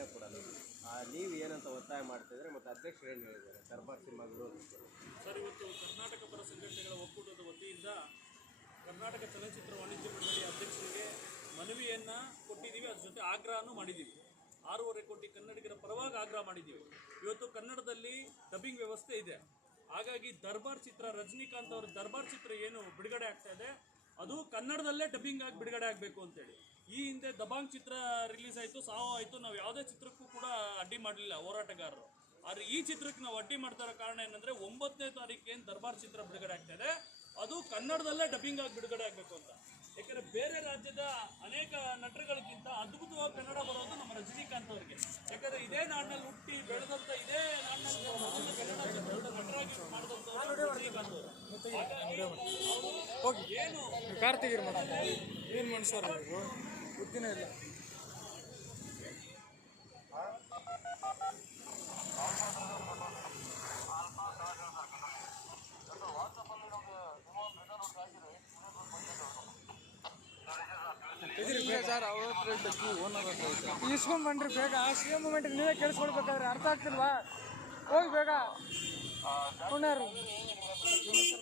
ಕೊಡಲೇ ಕೊಡಲ್ಲ. ನೀವು ಏನಂತ ಒತ್ತಾಯ ಮಾಡ್ತಿದ್ರೆ ಮತ್ತು ಅಧ್ಯಕ್ಷರು ಏನು ಹೇಳಿದ್ದಾರೆ ದರ್ಬಾರ್ ಸಿನಿಮಾ ವಿರೋಧ? ಸರ್, ಇವತ್ತು ಕರ್ನಾಟಕ ಪರ ಸಂಘಟನೆಗಳ ಒಕ್ಕೂಟದ ವತಿಯಿಂದ ಕರ್ನಾಟಕ ಚಲನಚಿತ್ರ ವಾಣಿಜ್ಯ ಮಂಡಳಿ ಅಧ್ಯಕ್ಷರಿಗೆ ಮನವಿಯನ್ನು ಕೊಟ್ಟಿದ್ದೀವಿ. ಅದ್ರ ಜೊತೆ ಆಗ್ರಹನೂ ಮಾಡಿದ್ದೀವಿ. 6.5 ಕೋಟಿ ಕನ್ನಡಿಗರ ಪರವಾಗಿ ಆಗ್ರಹ ಮಾಡಿದ್ದೀವಿ. ಇವತ್ತು ಕನ್ನಡದಲ್ಲಿ ಡಬ್ಬಿಂಗ್ ವ್ಯವಸ್ಥೆ ಇದೆ. ಹಾಗಾಗಿ ದರ್ಬಾರ್ ಚಿತ್ರ, ರಜನಿಕಾಂತ್ ಅವರ ದರ್ಬಾರ್ ಚಿತ್ರ ಏನು ಬಿಡುಗಡೆ ಆಗ್ತಾ ಇದೆ ಅದು ಕನ್ನಡದಲ್ಲೇ ಡಬ್ಬಿಂಗ್ ಆಗಿ ಬಿಡುಗಡೆ ಆಗಬೇಕು ಅಂತೇಳಿ. ಈ ಹಿಂದೆ ದಬಾಂಗ್ ಚಿತ್ರ ರಿಲೀಸ್ ಆಯಿತು, ಸಾವು ಆಯಿತು, ನಾವು ಯಾವುದೇ ಚಿತ್ರಕ್ಕೂ ಕೂಡ ಅಡ್ಡಿ ಮಾಡಲಿಲ್ಲ ಹೋರಾಟಗಾರರು. ಆದರೆ ಈ ಚಿತ್ರಕ್ಕೆ ನಾವು ಅಡ್ಡಿ ಮಾಡ್ತಾ ಇರೋ ಕಾರಣ ಏನಂದರೆ 9ನೇ ತಾರೀಕು ಏನು ದರ್ಬಾರ್ ಚಿತ್ರ ಬಿಡುಗಡೆ ಆಗ್ತಾ ಇದೆ ಅದು ಕನ್ನಡದಲ್ಲೇ ಡಬ್ಬಿಂಗ್ ಆಗಿ ಬಿಡುಗಡೆ ಆಗಬೇಕು ಅಂತ. ಯಾಕಂದರೆ ಬೇರೆ ರಾಜ್ಯದ ಅನೇಕ ನಟರುಗಳಿಗಿಂತ ಅದ್ಭುತವಾಗಿ ಕನ್ನಡ ಬರೋದು ನಮ್ಮ ರಜನಿಕಾಂತ್ ಅವರಿಗೆ. ಯಾಕಂದರೆ ಇದೇ ನಾಡಿನಲ್ಲಿ ಹುಟ್ಟಿ ಬೆಳೆದಂಥ, ಇದೇ ನಾಡಿನಲ್ಲಿ ಕನ್ನಡ ನಟರಾಗಿ ಮಾಡಿದಂಥವ್ರು ರಜನಿಕಾಂತ್ ಅವರು. ಹಾಗಾಗಿ ಏನು ಕಾರ್ತಿಗಿರ್ ಏನು ಮನುಷ್ಯರು ಬುದ್ಧಿನೇ ಇಲ್ಲ. ಸರ್ ಇಸ್ಕೊಂಡ್ ಬನ್ರಿ ಬೇಗ. ಸಿಎಂ ಮೂಮೆಂಟ್ ನೀವೇ ಕೇಳಿಸ್ಕೊಳ್ಬೇಕಾದ್ರೆ ಅರ್ಥ ಆಗ್ತಿಲ್ವಾ? ಹೋಗಿ ಬೇಗ.